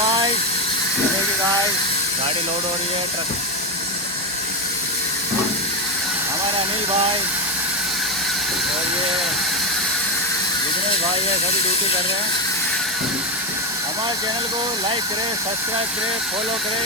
भाई देखिए गाइस, गाड़ी लोड हो रही है। ट्रक हमारे अनिल भाई और ये जितने भाई है सभी ड्यूटी कर रहे हैं। हमारे चैनल को लाइक करें, सब्सक्राइब करें, फॉलो करें।